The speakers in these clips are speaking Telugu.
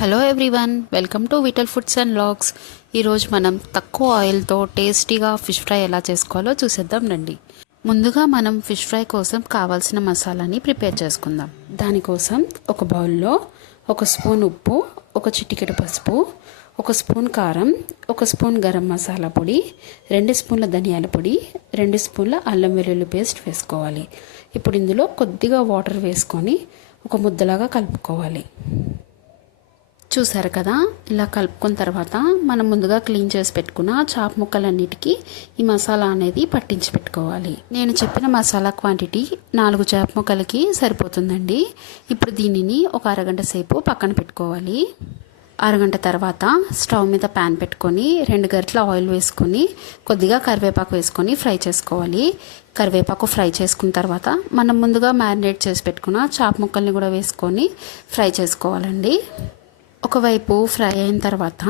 Hello everyone welcome to Vittal foods and vlogs ఈరోజు మనం తక్కువ ఆయిల్తో టేస్టీగా ఫిష్ ఫ్రై ఎలా చేసుకోవాలో చూసేద్దాం రండి. ముందుగా మనం ఫిష్ ఫ్రై కోసం కావాల్సిన మసాలాని ప్రిపేర్ చేసుకుందాం. దానికోసం ఒక బౌల్లో ఒక స్పూన్ ఉప్పు ఒక చిటికెడు పసుపు ఒక స్పూన్ కారం ఒక స్పూన్ గరం మసాలా పొడి రెండు స్పూన్ల ధనియాల పొడి రెండు స్పూన్ల అల్లం వెల్లుల్లి పేస్ట్ వేసుకోవాలి. ఇప్పుడు ఇందులో కొద్దిగా వాటర్ వేసుకొని ఒక ముద్దలాగా కలుపుకోవాలి. చూసారు కదా? ఇలా కలుపుకున్న తర్వాత మనం ముందుగా క్లీన్ చేసి పెట్టుకున్న చాప్ ముక్కలన్నిటికీ ఈ మసాలా అనేది పట్టించి పెట్టుకోవాలి. నేను చెప్పిన మసాలా క్వాంటిటీ నాలుగు చాప్ ముక్కలకి సరిపోతుందండి. ఇప్పుడు దీనిని ఒక అరగంట సేపు పక్కన పెట్టుకోవాలి. అరగంట తర్వాత స్టవ్ మీద ప్యాన్ పెట్టుకొని రెండు గరిటల ఆయిల్ వేసుకొని కొద్దిగా కరివేపాకు వేసుకొని ఫ్రై చేసుకోవాలి. కరివేపాకు ఫ్రై చేసుకున్న తర్వాత మనం ముందుగా మ్యారినేట్ చేసి పెట్టుకున్న చాప్ ముక్కల్ని కూడా వేసుకొని ఫ్రై చేసుకోవాలండి. ఒకవైపు ఫ్రై అయిన తర్వాత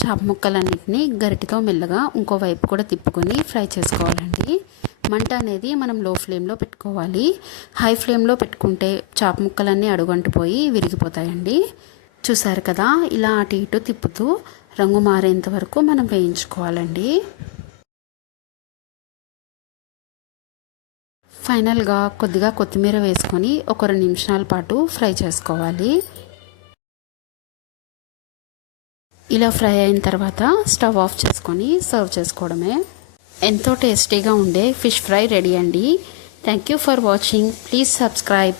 చాప ముక్కలన్నింటినీ గరిటితో మెల్లగా ఇంకోవైపు కూడా తిప్పుకొని ఫ్రై చేసుకోవాలండి. మంట అనేది మనం లో ఫ్లేమ్లో పెట్టుకోవాలి. హై ఫ్లేమ్లో పెట్టుకుంటే చాప ముక్కలన్నీ అడుగంటిపోయి విరిగిపోతాయండి. చూసారు కదా ఇలా అటు ఇటు తిప్పుతూ రంగు మారేంత వరకు మనం వేయించుకోవాలండి. ఫైనల్గా కొద్దిగా కొత్తిమీర వేసుకొని ఒక రెండు నిమిషాల పాటు ఫ్రై చేసుకోవాలి. ఇలా ఫ్రై అయిన తర్వాత స్టవ్ ఆఫ్ చేసుకొని సర్వ్ చేసుకోవడమే. ఎంతో టేస్టీగా ఉండే ఫిష్ ఫ్రై రెడీ అండి. Thank you for watching please subscribe